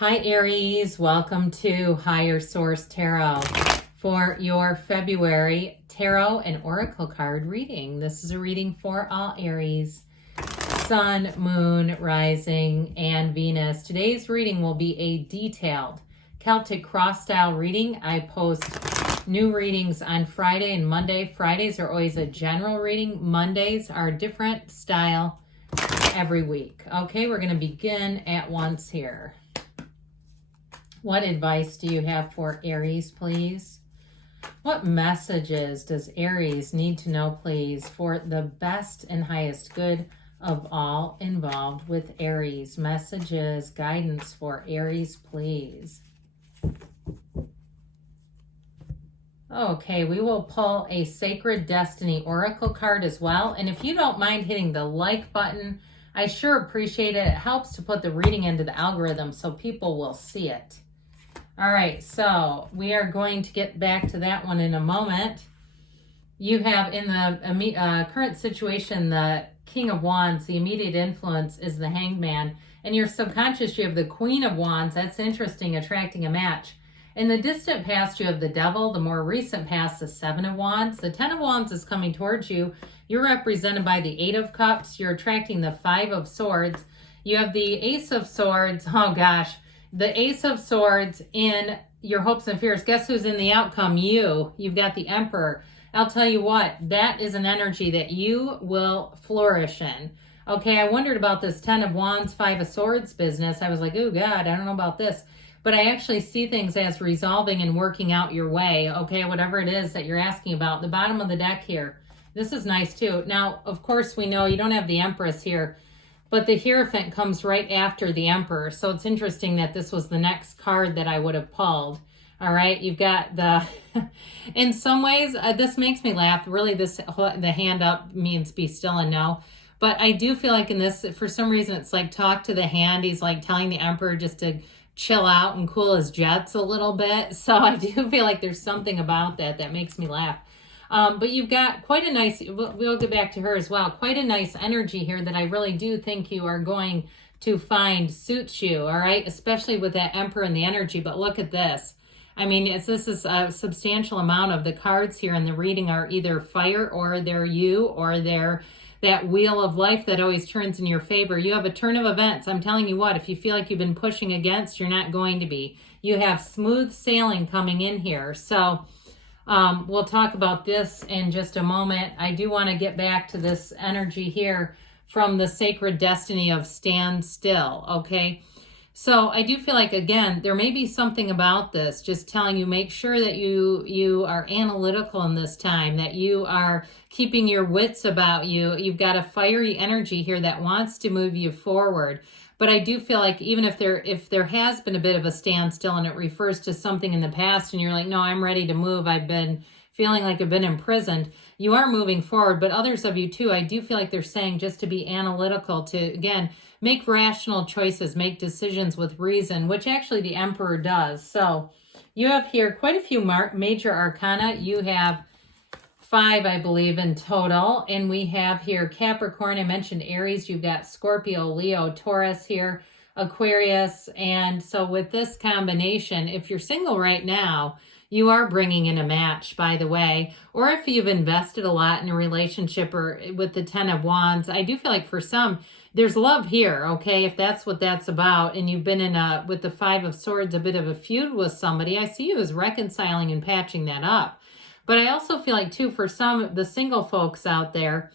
Hi Aries, welcome to Higher Source Tarot for your February Tarot and Oracle card reading. This is a reading for all Aries, Sun, Moon, Rising, and Venus. Today's reading will be a detailed Celtic cross style reading. I post new readings on Friday and Monday. Fridays are always a general reading. Mondays are different style every week. Okay, we're going to begin at once here. What advice do you have for Aries, please? What messages does Aries need to know, please, for the best and highest good of all involved with Aries? Messages, guidance for Aries, please. Okay, we will pull a Sacred Destiny Oracle card as well. And if you don't mind hitting the like button, I sure appreciate it. It helps to put the reading into the algorithm so people will see it. All right, so we are going to get back to that one in a moment. You have in the current situation, the King of Wands, the immediate influence is the Hanged Man. In your subconscious, you have the Queen of Wands. That's interesting, attracting a match. In the distant past, you have the Devil. The more recent past, the Seven of Wands. The Ten of Wands is coming towards you. You're represented by the Eight of Cups. You're attracting the Five of Swords. You have the Ace of Swords. Oh, gosh. The Ace of Swords in your hopes and fears. Guess who's in the outcome? You. You've got the Emperor. I'll tell you what, that is an energy that you will flourish in. Okay, I wondered about this Ten of Wands, Five of Swords business. I was like, oh God, I don't know about this. But I actually see things as resolving and working out your way. Okay, whatever it is that you're asking about. The bottom of the deck here. This is nice too. Now, of course, we know you don't have the Empress here, but the Hierophant comes right after the Emperor. So it's interesting that this was the next card that I would have pulled. All right, you've got the, in some ways, this makes me laugh. Really, the hand up means be still and know. But I do feel like in this, for some reason, it's like talk to the hand. He's like telling the Emperor just to chill out and cool his jets a little bit. So I do feel like there's something about that makes me laugh. But you've got quite a nice, we'll get back to her as well, quite a nice energy here that I really do think you are going to find suits you, all right? Especially with that Emperor and the energy. But look at this. I mean, this is a substantial amount of the cards here in the reading are either fire or they're you or they're that wheel of life that always turns in your favor. You have a turn of events. I'm telling you what, if you feel like you've been pushing against, you're not going to be. You have smooth sailing coming in here. So we'll talk about this in just a moment. I do want to get back to this energy here from the Sacred Destiny of Stand Still, okay? So I do feel like, again, there may be something about this, just telling you, make sure that you are analytical in this time, that you are keeping your wits about you. You've got a fiery energy here that wants to move you forward. But I do feel like even if there has been a bit of a standstill and it refers to something in the past and you're like, no, I'm ready to move, I've been feeling like I've been imprisoned, you are moving forward. But others of you too, I do feel like they're saying just to be analytical, to, again, make rational choices, make decisions with reason, which actually the Emperor does. So you have here quite a few major arcana. You have 5, I believe, in total. And we have here Capricorn. I mentioned Aries. You've got Scorpio, Leo, Taurus here, Aquarius. And so with this combination, if you're single right now, you are bringing in a match, by the way. Or if you've invested a lot in a relationship or with the Ten of Wands, I do feel like for some, there's love here, okay? If that's what that's about, and you've been in with the Five of Swords, a bit of a feud with somebody, I see you as reconciling and patching that up. But I also feel like, too, for some of the single folks out there,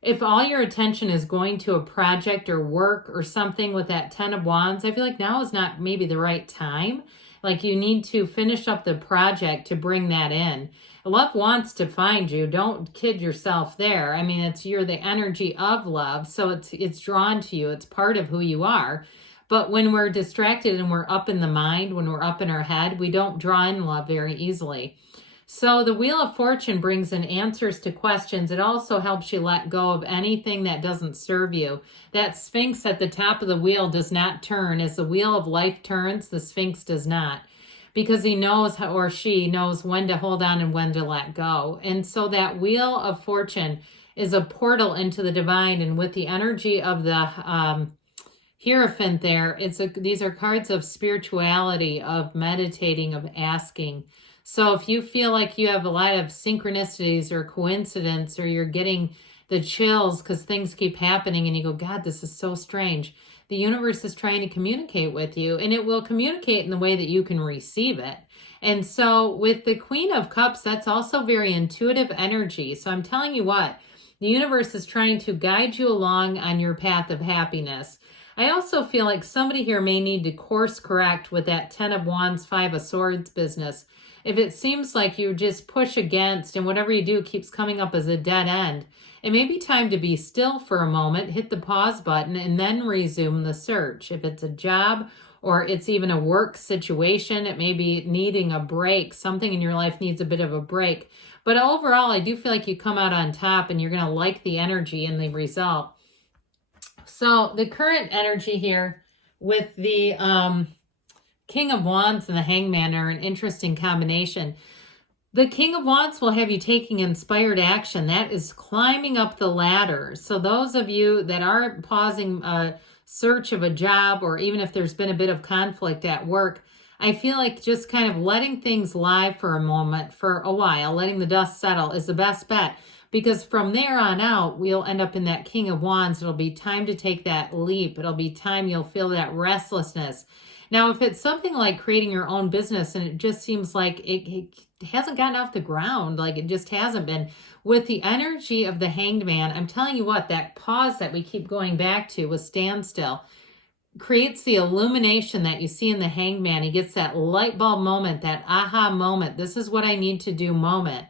if all your attention is going to a project or work or something with that Ten of Wands, I feel like now is not maybe the right time. Like you need to finish up the project to bring that in. Love wants to find you. Don't kid yourself there. I mean, you're the energy of love, so it's drawn to you. It's part of who you are. But when we're distracted and we're up in the mind, when we're up in our head, we don't draw in love very easily. So the Wheel of Fortune brings in answers to questions. It also helps you let go of anything that doesn't serve you. That Sphinx at the top of the wheel does not turn. As the wheel of life turns, the Sphinx does not. Because he knows, or she knows, when to hold on and when to let go. And so that Wheel of Fortune is a portal into the divine. And with the energy of the Hierophant there. These are cards of spirituality, of meditating, of asking. So if you feel like you have a lot of synchronicities or coincidence, or you're getting the chills because things keep happening and you go, God, this is so strange. The universe is trying to communicate with you, and it will communicate in the way that you can receive it. And so with the Queen of Cups, that's also very intuitive energy. So I'm telling you what, the universe is trying to guide you along on your path of happiness. I also feel like somebody here may need to course correct with that 10 of Wands, 5 of Swords business. If it seems like you just push against and whatever you do keeps coming up as a dead end, it may be time to be still for a moment, hit the pause button, and then resume the search. If it's a job or it's even a work situation, it may be needing a break. Something in your life needs a bit of a break. But overall, I do feel like you come out on top and you're going to like the energy and the result. So the current energy here with the King of Wands and the Hangman are an interesting combination. The King of Wands will have you taking inspired action. That is climbing up the ladder. So those of you that are pausing a search of a job, or even if there's been a bit of conflict at work, I feel like just kind of letting things lie for a moment, for a while, letting the dust settle is the best bet. Because from there on out, we'll end up in that King of Wands. It'll be time to take that leap. It'll be time you'll feel that restlessness. Now, if it's something like creating your own business and it just seems like it hasn't gotten off the ground, like it just hasn't been, with the energy of the Hanged Man, I'm telling you what, that pause that we keep going back to with standstill creates the illumination that you see in the Hanged Man. He gets that light bulb moment, that aha moment, this is what I need to do moment.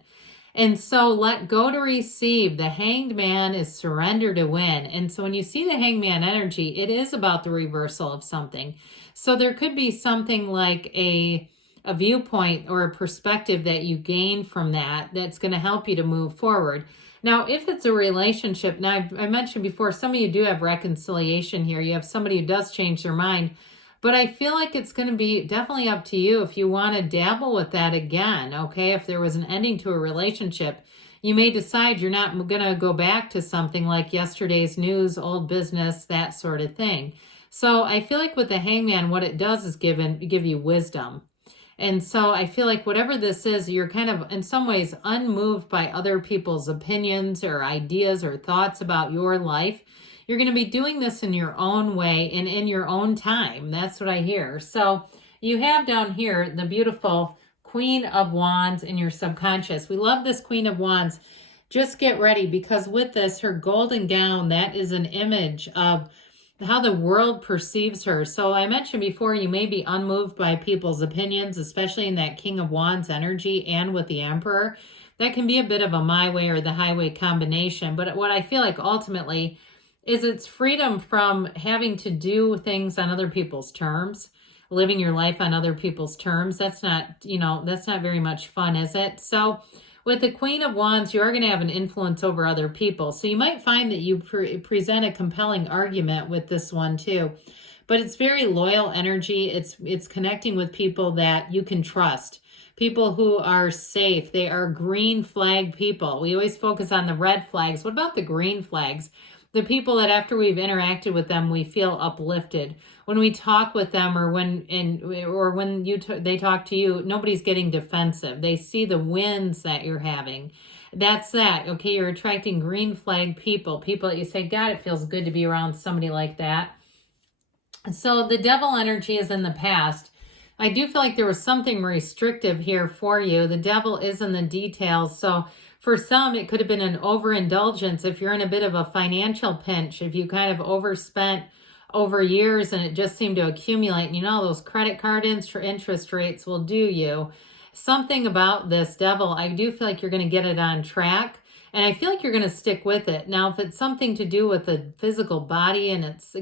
And so let go to receive. The Hanged Man is surrender to win. And so when you see the Hanged Man energy, it is about the reversal of something. So there could be something like a viewpoint or a perspective that you gain from that that's going to help you to move forward. Now, if it's a relationship, now I mentioned before, some of you do have reconciliation here. You have somebody who does change their mind. But I feel like it's going to be definitely up to you if you want to dabble with that again, okay? If there was an ending to a relationship, you may decide you're not going to go back to something like yesterday's news, old business, that sort of thing. So I feel like with the Hangman, what it does is give you wisdom. And so I feel like whatever this is, you're kind of in some ways unmoved by other people's opinions or ideas or thoughts about your life. You're going to be doing this in your own way and in your own time. That's what I hear. So you have down here the beautiful Queen of Wands in your subconscious. We love this Queen of Wands. Just get ready, because with this, her golden gown, that is an image of how the world perceives her. So I mentioned before, you may be unmoved by people's opinions, especially in that King of Wands energy and with the Emperor. That can be a bit of a my way or the highway combination. But what I feel like ultimately is it's freedom from having to do things on other people's terms, living your life on other people's terms. That's not, that's not very much fun, is it? So with the Queen of Wands, you are going to have an influence over other people. So you might find that you present a compelling argument with this one too. But it's very loyal energy. It's connecting with people that you can trust. People who are safe. They are green flag people. We always focus on the red flags. What about the green flags? The people that after we've interacted with them, we feel uplifted. When we talk with them, or when they talk to you, nobody's getting defensive. They see the wins that you're having. That's that. Okay, you're attracting green flag people. People that you say, God, it feels good to be around somebody like that. So the Devil energy is in the past. I do feel like there was something restrictive here for you. The Devil is in the details. So for some, it could have been an overindulgence. If you're in a bit of a financial pinch, if you kind of overspent over years and it just seemed to accumulate, and those credit card interest rates will do you. Something about this Devil, I do feel like you're going to get it on track, and I feel like you're going to stick with it. Now, if it's something to do with the physical body and it's,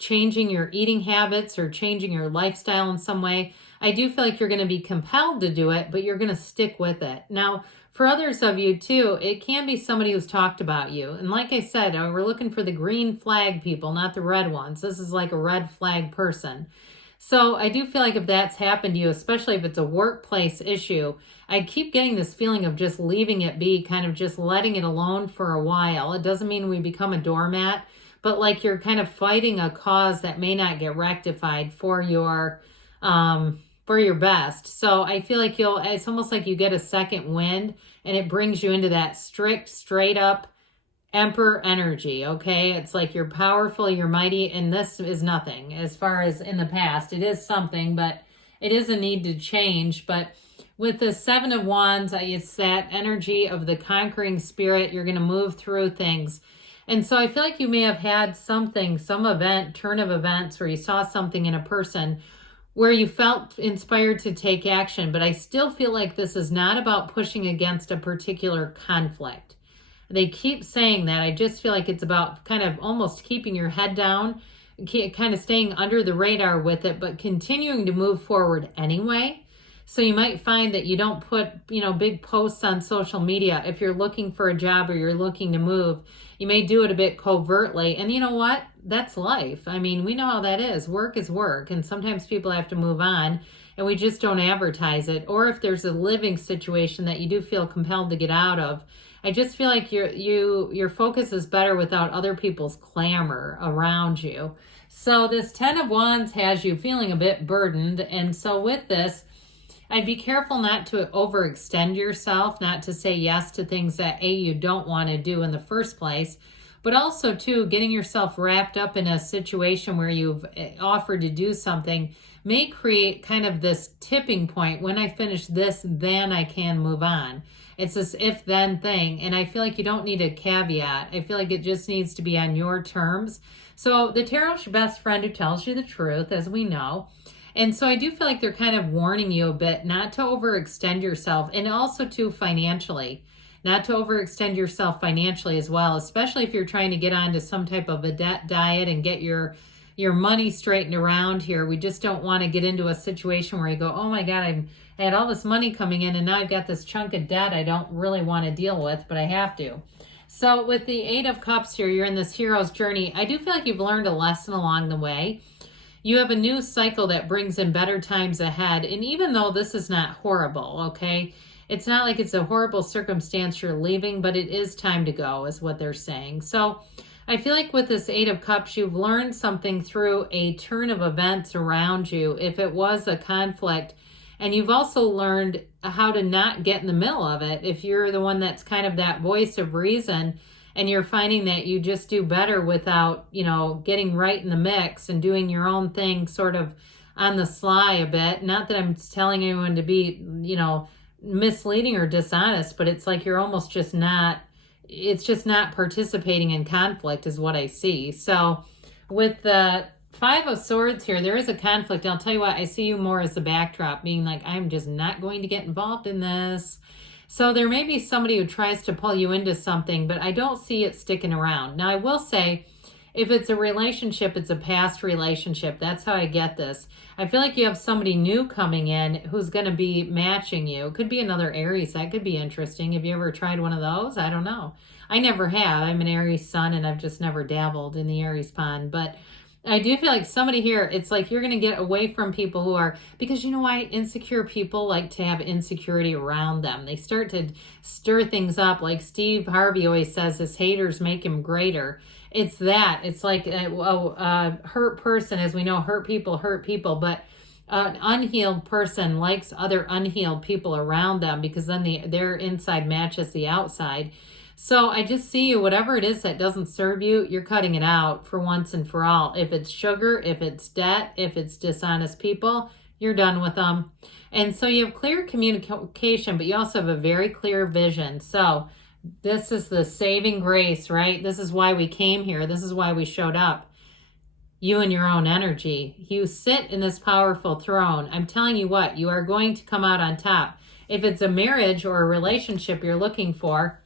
changing your eating habits or changing your lifestyle in some way, I do feel like you're going to be compelled to do it, but you're going to stick with it. Now, for others of you too, it can be somebody who's talked about you. And like I said, we're looking for the green flag people, not the red ones. This is like a red flag person. So I do feel like if that's happened to you, especially if it's a workplace issue, I keep getting this feeling of just leaving it be, kind of just letting it alone for a while. It doesn't mean we become a doormat, but like you're kind of fighting a cause that may not get rectified for your best. So I feel like it's almost like you get a second wind and it brings you into that strict, straight up Emperor energy, okay? It's like you're powerful, you're mighty, and this is nothing. As far as in the past, it is something, but it is a need to change. But with the Seven of Wands, it's that energy of the conquering spirit. You're going to move through things. And so I feel like you may have had something, some event, turn of events where you saw something in a person where you felt inspired to take action. But I still feel like this is not about pushing against a particular conflict. They keep saying that. I just feel like it's about kind of almost keeping your head down, kind of staying under the radar with it, but continuing to move forward anyway. So you might find that you don't put, big posts on social media. If you're looking for a job or you're looking to move, you may do it a bit covertly. And you know what? That's life. I mean, we know how that is. Work is work. And sometimes people have to move on and we just don't advertise it. Or if there's a living situation that you do feel compelled to get out of, I just feel like your focus is better without other people's clamor around you. So this 10 of Wands has you feeling a bit burdened. And so with this, I'd be careful not to overextend yourself, not to say yes to things that you don't want to do in the first place, but also too, getting yourself wrapped up in a situation where you've offered to do something may create kind of this tipping point. When I finish this, then I can move on. It's this if-then thing, and I feel like you don't need a caveat. I feel like it just needs to be on your terms. So the tarot's your best friend who tells you the truth, as we know. And so I do feel like they're kind of warning you a bit not to overextend yourself, and also too financially. Not to overextend yourself financially as well, especially if you're trying to get onto some type of a debt diet and get your money straightened around here. We just don't want to get into a situation where you go, oh my God, I had all this money coming in and now I've got this chunk of debt I don't really want to deal with, but I have to. So with the 8 of Cups here, you're in this hero's journey. I do feel like you've learned a lesson along the way. You have a new cycle that brings in better times ahead. And even though this is not horrible, okay, it's not like it's a horrible circumstance you're leaving, but it is time to go is what they're saying. So I feel like with this 8 of Cups, you've learned something through a turn of events around you, if it was a conflict. And you've also learned how to not get in the middle of it. If you're the one that's kind of that voice of reason and you're finding that you just do better without, getting right in the mix and doing your own thing sort of on the sly a bit. Not that I'm telling anyone to be, misleading or dishonest, but it's like you're almost just not, it's just not participating in conflict is what I see. So with the 5 of Swords here, there is a conflict. I'll tell you what, I see you more as the backdrop, being like, I'm just not going to get involved in this. So there may be somebody who tries to pull you into something, but I don't see it sticking around. Now, I will say, if it's a relationship, it's a past relationship. That's how I get this. I feel like you have somebody new coming in who's going to be matching you. It could be another Aries. That could be interesting. Have you ever tried one of those? I don't know. I never have. I'm an Aries sun, and I've just never dabbled in the Aries pond. But I do feel like somebody here, it's like you're going to get away from people who are, because you know why? Insecure people like to have insecurity around them. They start to stir things up. Like Steve Harvey always says, his haters make him greater. It's that. It's like a hurt person, as we know, hurt people, but an unhealed person likes other unhealed people around them because then their inside matches the outside. So I just see you, whatever it is that doesn't serve you, you're cutting it out for once and for all. If it's sugar, if it's debt, if it's dishonest people, you're done with them. And so you have clear communication, but you also have a very clear vision. So this is the saving grace, right? This is why we came here. This is why we showed up. You and your own energy. You sit in this powerful throne. I'm telling you what, you are going to come out on top. If it's a marriage or a relationship you're looking for,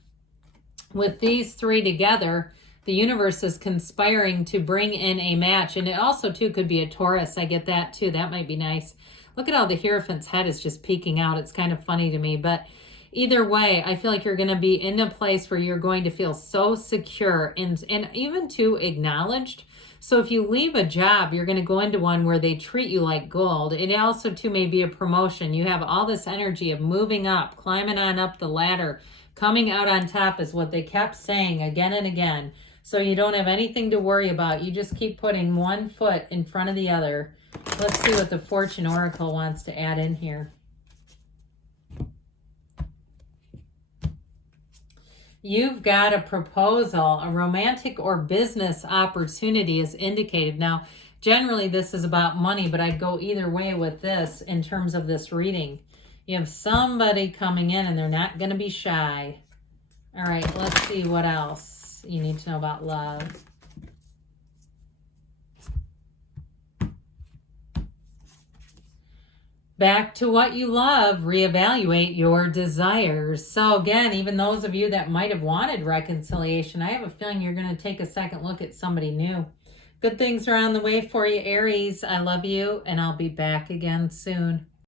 with these 3 together, the universe is conspiring to bring in a match. And it also, too, could be a Taurus. I get that, too. That might be nice. Look at how the Hierophant's head is just peeking out. It's kind of funny to me. But either way, I feel like you're going to be in a place where you're going to feel so secure and even, too, acknowledged. So if you leave a job, you're going to go into one where they treat you like gold. It also, too, may be a promotion. You have all this energy of moving up, climbing on up the ladder. Coming out on top is what they kept saying again and again. So you don't have anything to worry about. You just keep putting one foot in front of the other. Let's see what the Fortune Oracle wants to add in here. You've got a proposal, a romantic or business opportunity is indicated. Now, generally this is about money, but I'd go either way with this in terms of this reading. You have somebody coming in and they're not going to be shy. All right, let's see what else you need to know about love. Back to what you love, reevaluate your desires. So again, even those of you that might have wanted reconciliation, I have a feeling you're going to take a second look at somebody new. Good things are on the way for you, Aries. I love you, and I'll be back again soon.